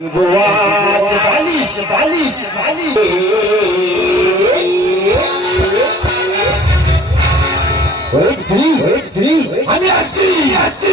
আজ বালিশ বালিশ বালিশ Wait, please, wait, please. আমি আসছি আসছি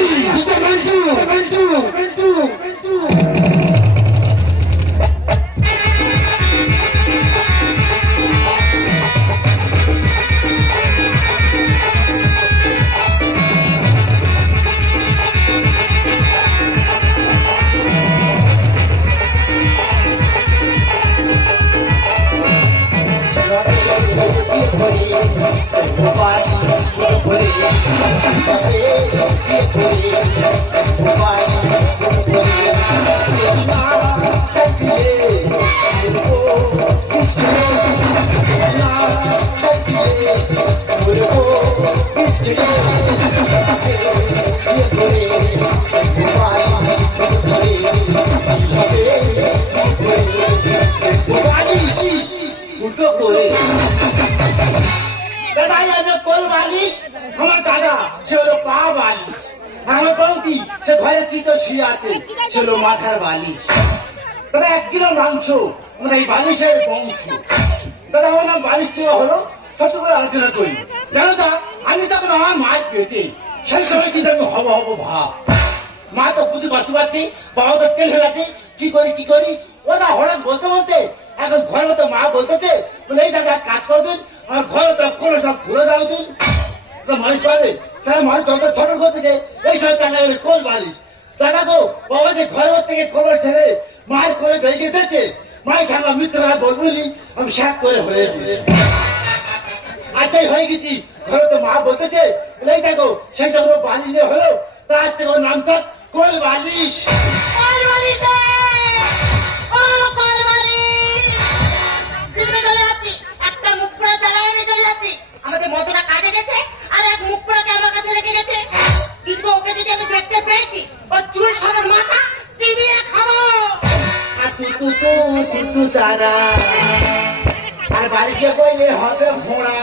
উল্টো আমার সে ঘরে চিত শুয়ে আছে। হলো মাথার বালিশ। দাদা এক কিলো মাংস মানে এই বালিশের বংশ। দাদা আমার বালিশ চোয়া হলো, ছোট করে আলোচনা করি। জানো দা আমি তখন আমার মায়ের পেটে সেই সময় কিন্তু আমি হব হব ভাব। মা তো বুঝতে পারতে পারছি, বাবা তো তেল ফেলাচ্ছে, কি করি কি করি? ওরা হঠাৎ বলতে বলতে এখন ঘর মতো মা বলতেছে, বলে, এই জায়গায় কাজ করে দিন, আমার ঘর তো কোনো সব খুলে দাও দিন। মানুষ পাবে, সারা মানুষ যত ছোট করতেছে এই সময় টাকা কোল বালিশ দাদা গো, বাবা যে ঘর থেকে খবর ছেড়ে মায়ের করে বেরিয়ে দিতেছে মায়ের ঠান্ডা কথা বলবুনি আমি শ্যাক করে হয়ে দিয়েছি আচ্ছাই হয়ে গেছি, ঘরে তো মা বলতেছে বলে এই দেখো, সেই সব বালিশ নিয়ে হলো, তা আজ থেকে ওর নাম থাক কোল বালিশ। একটা মুখ পোড়া জায়গায় আমি চলে যাচ্ছি। আমাদের মধুরা কাজে গেছে আর এক মুখ পোড়াকে আমার কাছে রেখে গেছে। কিন্তু ওকে যদি আমি দেখতে পেয়েছি ওর চুল সমেত মাথা চিবিয়ে খাব। আর তু তু তু তু তু তারা। আর বালিশে বইলে হবে ঘোড়া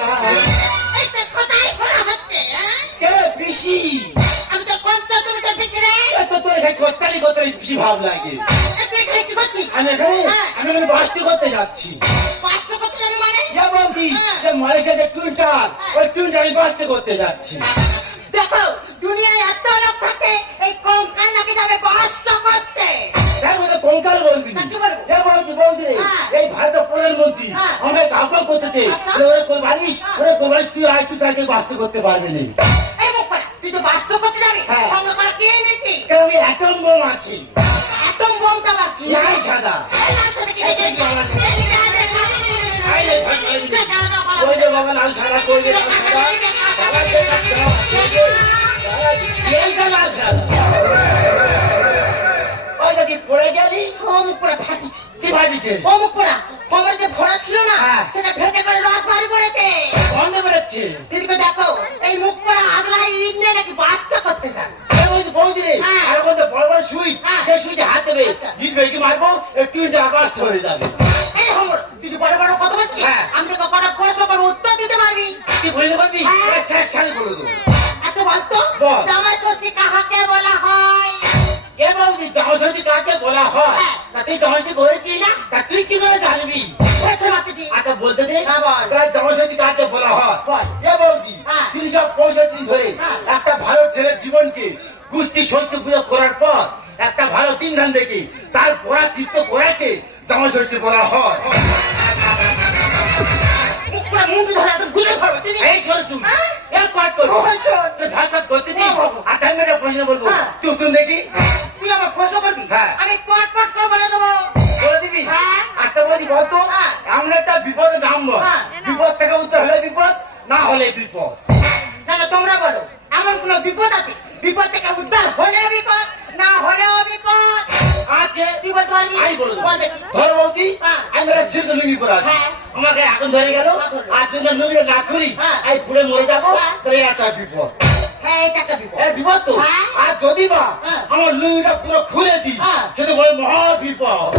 তো কোথায় ফোড়া হচ্ছে? কেন পিসি? আমি তো তোর সেই কোত্তালি কোত্তালি পিসি ভাব লাগে। আমি এখানে হ্যাঁ। আমি এখানে বাস্তি করতে যাচ্ছি। মানে হ্যাঁ। যে মালয়েশিয়া যে টুইন্টার ওই আমি বাস্তি করতে যাচ্ছি। দেখো দুনিয়ায় এত লোক থাকে এই কঙ্কাল নাকি যাবে কষ্ট করতে। কঙ্কাল বলবি কি রে হ্যাঁ। এই ভারতের প্রধানমন্ত্রী হ্যাঁ। করতেছে আচ্ছা। ওরে ওরে তুই আয় তুই বাস্তি করতে পারবি না। তুই তো বাস্তব করতে যাবি? হ্যাঁ। সঙ্গে করে কে এনেছি? কারণ আমি অ্যাটম বোম আছি। এতম বোমটা কি? নাই সাদা। সাদা পড়ে গেলি ও মুখ ফাটিছে কি ভাবিছে ও মুখ খবর যে ভরা ছিল না। সেটা ফেটে করে রস বাড়ি পড়েছে বন্ধ বেরোচ্ছে এদিকে দেখো এই মুখ পোড়া আগলাই ইট নিয়ে নাকি বাসটা করতে চান বৌদি রে। আর ওখানে বড় বড় সুইচ। সেই সুইচে হাত দেবে। গিট বেগে মারবো একটু আকাশ হয়ে যাবে এই হমর হয় হ্যাঁ। তা তুই জামাষষ্ঠী করেছিস না তা তুই কি করে জানবি আচ্ছা বলতে দে হ্যাঁ, বল। তাহলে বলা হয় এ বৌদি হ্যাঁ। তিনশো পঁয়ষট্টি ধরে হ্যাঁ। একটা ভালো ছেলের জীবনকে গুষ্টি শক্তি পুজো করার পর একটা ভালো দিন ধান দেখি তার পড়া চিত্ত করাকে জামাষষ্ঠী বলা হয় তিনি এই হ্যাঁ? এক কাজ কর। তুই ভাগ বাবা। আর টাইম একটা প্রশ্ন বলব। তুই দেখি তুই প্রশ্ন করবি হ্যাঁ। আমি পট পট করে বলে দেবো বলে দিবি বলছি বলতো। এমন একটা বিপদে নামবো। বিপদ থেকে উত্তর হলে বিপদ না হলে বিপদ না না তোমরা বলো এমন কোন বিপদ আছে বিপদ থেকে উদ্ধার হলে বিপদ না হলেও বিপদ আছে তুই পারবি আমি বলে দেবো। বল দেখি। ধর বলছি। আমি একটা সিল্ক লুঙ্গি পরে আছি। আমাকে এখন ধরে গেল হ্যাঁ, আর যদি লুঙ্গি না করি হ্যাঁ। আমি ফুলে মরে যাব। তাহলে একটা বিপদ বিপদ তো? হ্যাঁ। আর যদি বা হ্যাঁ। আমার লুঙ্গিটা পুরো খুলে দিই। হ্যাঁ। বলে মহা বিপদ।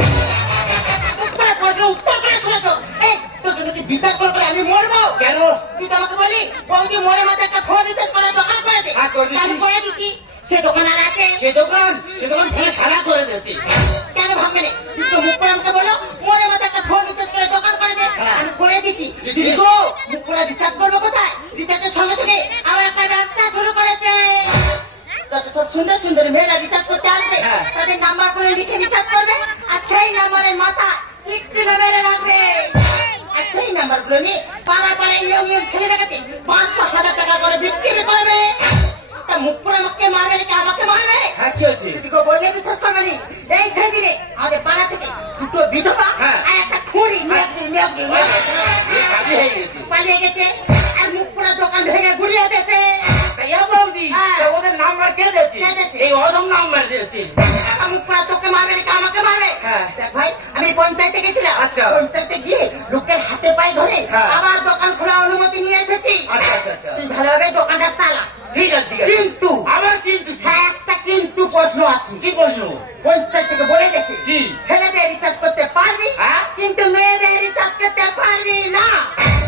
করে উত্তর করে শুনেছো এই তোর জন্য কি বিচার করে করে আমি মরবো? কেন? তুই তো আমাকে বলি বৌদি মরে মাঝে একটা ফোন রিচার্জ করে দোকান করে দে। হ্যাঁ। আমি করে দিচ্ছি সে দোকান আর আছে। সে দোকান? সে দোকান ফোনে সারা করে দিয়েছে। কেন ভাঙবে না কিন্তু মুখপুর আমাকে বলো মনে মতো একটা ফোন রিচার্জ করে দোকান করে দে। হ্যাঁ। আমি করে দিচ্ছি গো মুখপুরা রিচার্জ করব সুন্দর সুন্দর মেয়েরা রিচার্জ করতে আসবে। হ্যাঁ। তাদের নাম্বার করে লিখে রিচার্জ করবে। আর সেই নাম্বারের মাথা চিহ্ন মেরে রাখবে। আর সেই নাম্বারগুলো নিয়ে পাড়া পাড়া ইয়ং ইয়ং ছেলে দেখাচ্ছে পাঁচশো হাজার টাকা করে বিক্রি করবে। তা মুখ পুরো আমাকে মারবে নাকি আমাকে মারবে? হ্যাঁ কি হচ্ছে দিদিকে বললে বিশ্বাস করবে নি। এই সেই দিনে আমাদের পাড়া থেকে দুটো বিধবা হ্যাঁ। আর একটা খুঁড়ি হয়ে গেছে। পালিয়ে গেছে। আর দোকান ভেঙে গুড়িয়ে দিয়েছে। তাই এ বৌদি। তা ওদের নাম্বার কে দিয়েছে? এই অদম নাম্বার দিয়েছে। মুখ পুরো তোকে মারবে নাকি? আমাকে মারবে। দেখ ভাই আমি পঞ্চায়েতে গেছিলাম। পঞ্চায়েতে গিয়ে লোকের হাতে পায়ে ধরে। আবার দোকান খোলা অনুমতি নিয়ে এসেছি। তুই ভালোভাবে দোকানটা চালা। ঠিক আছে কিন্তু হ্যাঁ একটা কিন্তু প্রশ্ন আছে। কি প্রশ্ন? পঞ্চায়েত থেকে বলে গেছে জি। ছেলেদের রিচার্জ করতে পারবি হ্যাঁ? কিন্তু মেয়েদের রিচার্জ করতে পারবি না।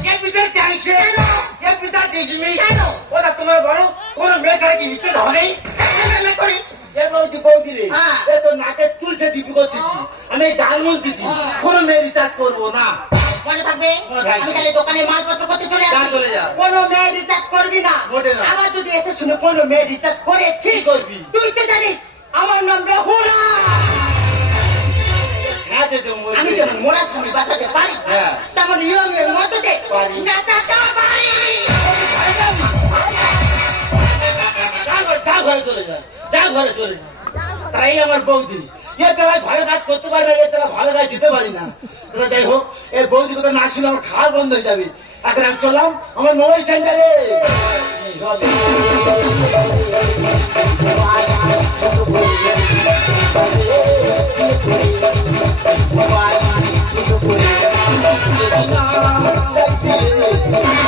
এ বিচার টেনশন ডিসমি কেন? ওরা তোমার বলো কোন মেয়ে ছাড়া কি মিশতে হবে করিস এ বৌদি বৌদি রে হ্যাঁ। এ তো নাকের চুলছে ডিপি করতেছি আমি ডায়মন্ড দিচ্ছি কোন মেয়ে রিচার্জ করব না মনে থাকবে। আমি তাহলে দোকানে মালপত্র করতে চলে যা, আসি চলে যা। কোনো মেয়ে রিচার্জ করবি না আবার যদি এসে শুনে কোনো মেয়ে রিচার্জ করেছিস? তুই তো জানিস আমার নাম রহুলা হ্যাঁ যে যে। আমি যেমন মোড়ার সময় বাঁচাতে পারি হ্যাঁ। তেমন ইয়ং এর মধ্যে পারি। নাচাটা পারি চলে যা যা ঘরে চলে যা তারাই আমার বৌদি। এ তারা ভালো কাজ করতে পারে না এ তারা ভালো কাজ দিতে পারি না। তারা যাই হোক, এর বৌদি কথা না শুনে আমার খাওয়া বন্ধ হয়ে যাবে। এখন আমি চললাম আমার মোবাইল সেন্টারে কি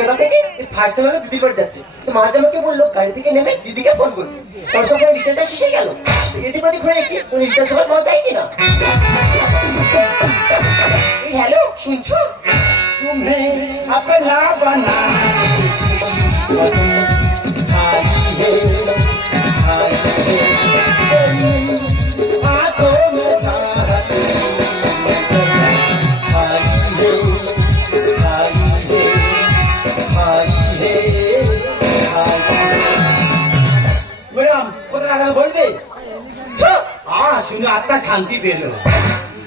কলকাতা থেকে ফার্স্ট টাইম আমি দিদির বাড়ি যাচ্ছি। তো মাঝে আমাকে বলল, গাড়ি থেকে নেমে দিদিকে ফোন করবি তোর সব রিচার্জটা শেষে গেল। দিদির বাড়ি ঘুরে দেখি, কোনো রিচার্জ তোমার পাওয়া যায় কিনা? হ্যালো, শুনছো? তুমি আপনা বানা। শুনে আত্মা শান্তি পেল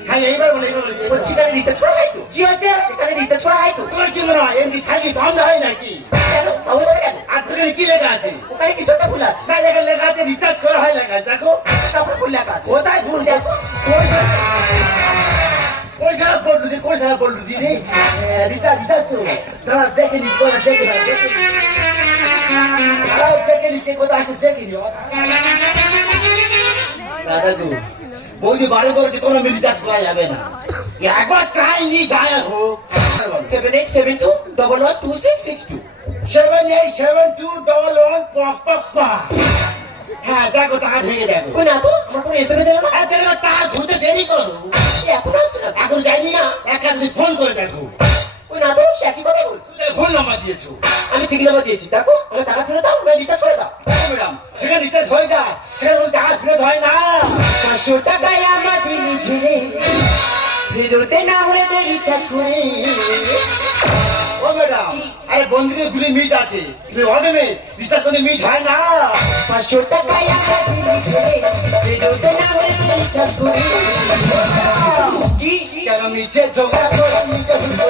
হ্যাঁ এইবার বলে এইবার বলে বলছি এখানে রিচার্জ করা হয় তো? কি হচ্ছে? এখানে রিচার্জ করা হয় তো? তোমার কি মনে হয় এমনি সাইকেল বন্ধ হয় নাকি? কেন? অবশ্যই কেন? আর তোদের কি লেখা আছে? ওখানে কিছু একটা ভুল আছে? না লেখা লেখা আছে রিচার্জ করা হয় লেখা আছে দেখো। তারপর ভুল লেখা আছে। কোথায় ভুল? দেখো। কোন সারা বললু দি কোন সারা বললু দি রিচার্জ রিচার্জ তো। দাঁড়া দেখে নি তোরা দেখে না দেখে নি। দেখে নি কে কোথায় আছে দেখে নি বৌদি বারো করেছে কোনো রিচার্জ করা যাবে না। একবার চাইনি যায় হোক seven eight seven two double one two six six two seven eight seven two double one পক হ্যাঁ দেখো টাকা ঢেকে দেখো। না তো আমার কোনো এলো না? টাকা ধুতে দেরি করো। এখন আসছে না? এখন যাইনি না এক কাছে ফোন করে দেখো। ওই না তো সে একই কথাই বলছে। দিয়েছ। আমি ঠিক নাম্বার দিয়েছি। দেখো আমার টাকা ফেরত দাও আমি রিচার্জ করে দাও। হ্যাঁ, ম্যাডাম সেখানে রিচার্জ হয়ে যায় সেখানে ওই টাকা ফেরত হয় না। পাঁচশো টাকায় আমার দিন ছেড়ে ফেরোতে না হলে রিচার্জ করে। ম্যাডাম। আরে বন্ধুদের গুলি মিস আছে। কিন্তু অনেমে রিচার্জ করে মিস হয় না। পাঁচশো করে। কেন মিছে ঝগড়া করে? মিছে ভুল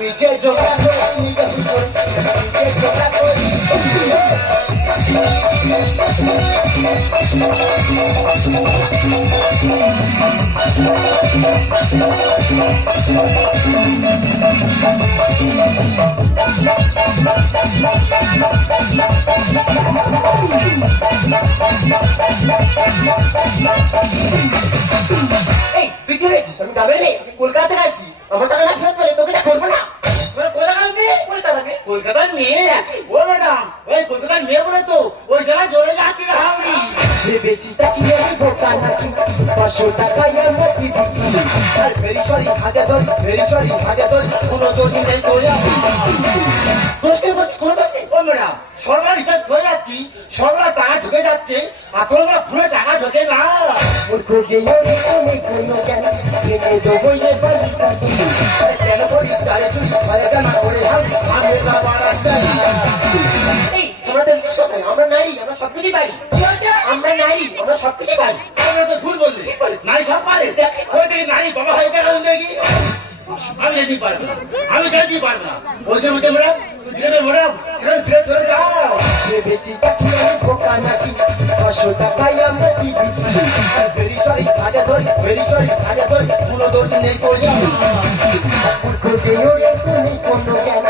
মিছে ঝগড়া করে? কবি এই তুই কি হয়েছিস আমি গ্রামের মেয়ে আমি কলকাতা থেকে আসছি আমার টাকা না পাঁচশো টাকায় আমার দিবি আর ভেরি সরি হাতে ধরি ভেরি সরি হাতে ধরি কোনো দোষ নেই তোর দোষ কেন কোনো দোষ নেই? ও ম্যাডাম সরকার রিচার্জ করে যাচ্ছি সরকার টাকা ঢুকে যাচ্ছে আর তোমরা ফুলে টাকা ঢোকে না। মূর্খ গেয়ে রে তুমি কোনো কিনে দেবো এ কেন করি চারে চুরি ঘরে জানা করে? আমি বাবা রাস্তায় এই তো জিজ্ঞেস করো আমরা নারী আমরা সব কিছুই পারি কি হচ্ছে আমরা নারী আমরা সব কিছুই পারি তো ভুল বললি। নারী সব পারে। ওই দেখি নারী বাবা হয়ে গেল দেখি আমি যেতে পারব না। আমি যেতে পারব না। ওই যে মধ্যে ম্যাডাম যেখানে ম্যাডাম সেখানে ফিরে চলে যাও। ভেবেছিস তা কি আমি বোকা নাকি। পাঁচশো টাকায় আমার দিবি। ভেরি সরি হাতে ধরি ভেরি সরি হাতে ধরি কোনো দোষ নেই তোর। মূর্খ গেয়ে রে তুমি কোনো জ্ঞান কিনে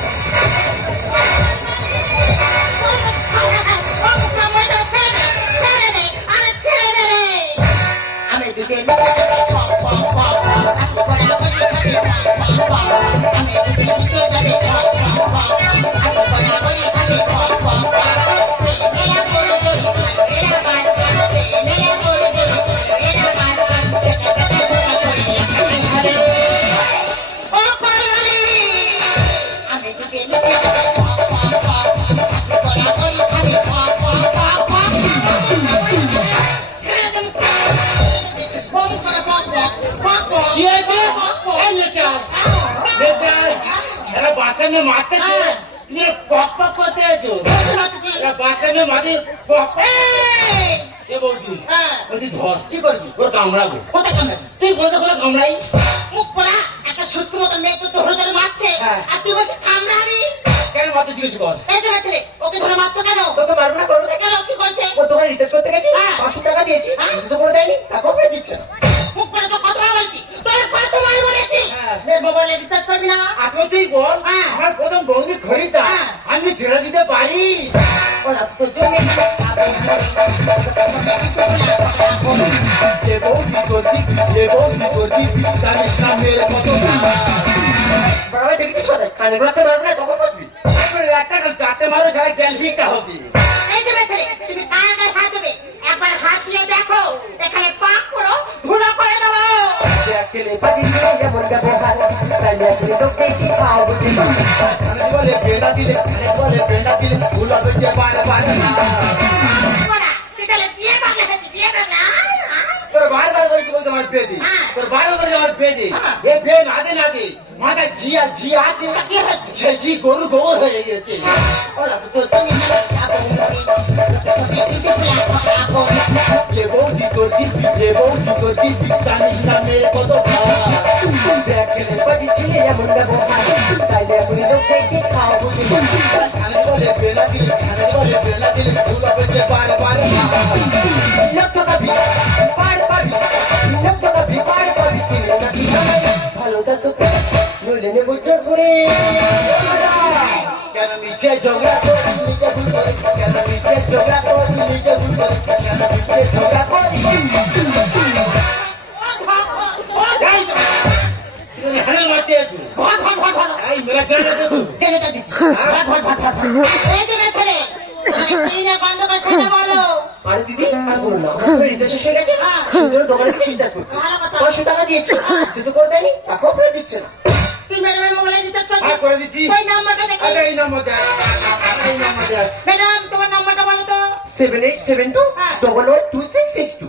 কি হয়েছে? এই লেচার লেচার এরা বাচ্চা মেয়ে মারতেছে তুমি পক পক করতে আছো বাচ্চা মেয়ে মাঝে পক পক কে বলছি বলছি ধর। কি করবি? ওর কামড়াবো। কোথায় কামড়াবি? তুই বলতে করে কামড়াই? মুখ পড়া একটা সত্যি মতো মেয়ে তো ধরে ধরে মারছে। হ্যাঁ। আর তুই বলছিস কামড়াবি? কেন মারতে জিজ্ঞেস কর এই যে ছেলে ওকে ধরে মারছো কেন তোকে মারবো না করব না কেন কি করছে ওর দোকানে রিচার্জ করতে গেছি হ্যাঁ। পাঁচশো টাকা দিয়েছি হ্যাঁ। কিছু করে দেয়নি টাকাও ফেরত দিচ্ছে না মুখ করে তো কথা বলছি তোর কতবার বলেছি হ্যাঁ। মোবাইলে রিচার্জ করবি না আজকে তুই বল হ্যাঁ। আমার প্রথম বন্ধু খরিদা বেদে হ্যাঁ। তোর বারো বাজে আমার বেদে হ্যাঁ। এ বে নাদে নাদে মাথায় জি আর জি আছে। কি সে জি গরু গোবর হয়ে গেছে। ওরা তো তোর জন্য এ বৌদি তোর দিদি এ বৌদি তোর দিদি জানিস না মেয়ে কত খাওয়া বাড়ি ছিলে এমন ব্যবহার। চাইলে এখনই লোক দেখে খাও বলে বেলা দিলে বলে বেলা দিলে ভুল হচ্ছে বারবার মেলা জানা তো ছেলেটা দিচ্ছি ভট ভট ভট ভট এই যে মেয়ে ছেলে তোমাকে কি না গন্ডগোল সেটা বলো। আরে দিদি আর বলো না রিচার্জ শেষ হয়ে গেছে। হ্যাঁ। দোকানে রিচার্জ করতে পাঁচশো টাকা দিয়েছে। কিন্তু করে দেয়নি টাকাও ফেরত দিচ্ছে না। তুই ম্যাডামের মোবাইলে রিচার্জ আর করছ করে দিচ্ছি ওই নাম্বারটা দেখো আরে এই নম্বর দেখ এই নম্বর দেখ ম্যাডাম তোমার নাম্বারটা বলো তো। সেভেন এইট সেভেন টু হ্যাঁ। Double one two six six two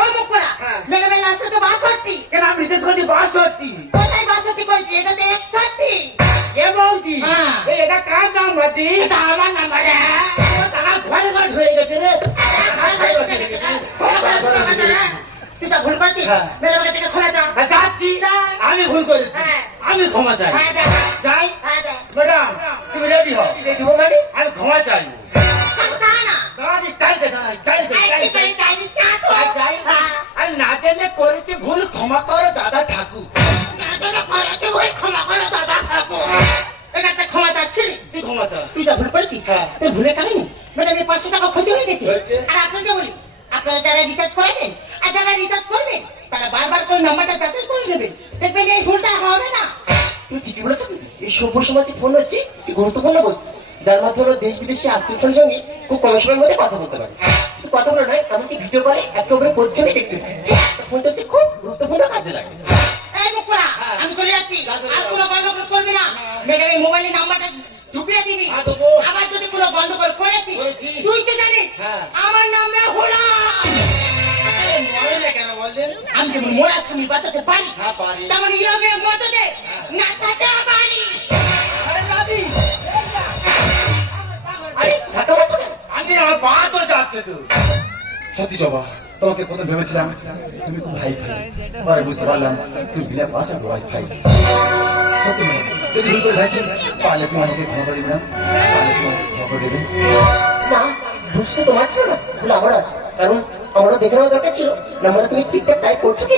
ওই মুখ পড়া হ্যাঁ। ম্যাডামের তো বাষট্টি। কেন আমি বিশেষ করে বাষট্টি। কোথায় বাষট্টি করেছি? এটা তো একষট্টি। এ বৌদি হ্যাঁ। এটা কার নাম্বার দি এটা আমার নাম্বার। টাকা ঘরে ঘরে ধরে গেছে রে। তুই ভুল হ্যাঁ। থেকে ক্ষমা যাচ্ছি। আমি ভুল করেছি। হ্যাঁ। আমি ক্ষমা চাই। হ্যাঁ যাই। হ্যাঁ ম্যাডাম তুমি রেডি হও। রেডি হো মানে? আমি ক্ষমা চাই। তা না। দাঁড়ানি স্টাইলসে দাঁড়ানি স্টাইলসে আরে কি করে স্টাইলসে চাইনি চা তো। চাই চাই হ্যাঁ। আর না জেনে করেছে ভুল ক্ষমা করো দাদা ঠাকুর। না তোরা করেছে ক্ষমা করো দাদা ঠাকুর। এটা একটা ক্ষমা চাচ্ছিলি তুই ক্ষমা চা তুই যা ভুল করেছিস হ্যাঁ। ভুলের কারণে ম্যাডাম এই পাঁচশো টাকা ক্ষতি হয়ে গেছে। আর আপনাকে বলি আপনারা যারা রিচার্জ করাবেন আর যারা রিচার্জ করবেন তারা বারবার করে নাম্বারটা করে নেবেন দেখবেন এই ভুলটা হবে না। তুই ঠিকই বলেছ। এই সভ্য সমাজে ফোন হচ্ছে একটি গুরুত্বপূর্ণ বস্তু। যার মাধ্যমে দেশ বিদেশে সঙ্গে খুব কম সময়ের মধ্যে কথা বলতে পারি। কথা বলে নয় এমনকি ভিডিও করে একেবারে প্রতিজনই দেখতে পাই ফোনটা হচ্ছে খুব গুরুত্বপূর্ণ কাজে লাগে। হ্যাঁ। আমি চলে যাচ্ছি। আর কোনো গন্ডগোল করবি না। এই মোবাইলের নাম্বারটা ঢুকিয়ে দিবি। হ্যাঁ, দেবো। আবার যদি কোনো গন্ডগোল করেছি। তুই তো জানিস? হ্যাঁ। আমার নাম যেমন মোড়ার সঙ্গে বাঁচাতে পারি। তেমন ইয়োগে মতনে নাচাতে পারি। আরে দাদি আরে ধাক্কা মারছো কেন আমি আমার পা করে যাচ্ছে তো। সত্যি জবা তোমাকে প্রথম ভেবেছিলাম? তুমি খুব হাই ফাই পরে বুঝতে পারলাম তুমি বিনা পাশা হাই ফাই সত্যি যদি ভুল করে থাকি পারলে তুমি আমাকে ক্ষমা করে ম্যাডাম পারলে তুমি আমাকে ক্ষমা করে দেবে। না বুঝতে তোমার ছিল না ভুল আমার আছে। কারণ আমারও দেখে নেওয়া দরকার ছিল। নাম্বারটা তুমি ঠিকঠাক টাইপ করছ কি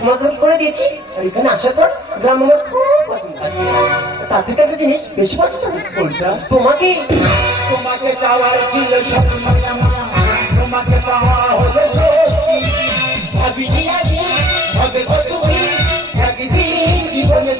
তোমার তুমি করে দিয়েছি? আর এখানে আসার পর গ্রাম আমার খুব পছন্দ তার থেকে একটা জিনিস বেশি পছন্দ। কোনটা? তোমাকে। তোমাকে চাওয়ার ছিল সবসময় আমার। তোমাকে পাওয়া হলো সত্যি। ভাবিনি আমি হবে কত জীবনে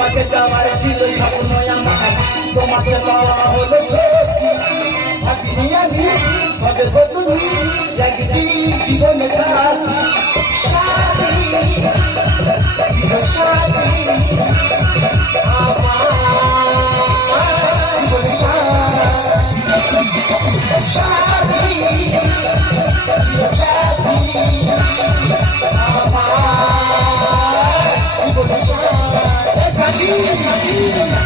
তোমাকে যাওয়ার ছিল স্বপ্ন আমার। তোমাকে পাওয়া হলো হবে কত একদিন জীবনে সাথী। সাথী। Ayúdenme, ayúdenme.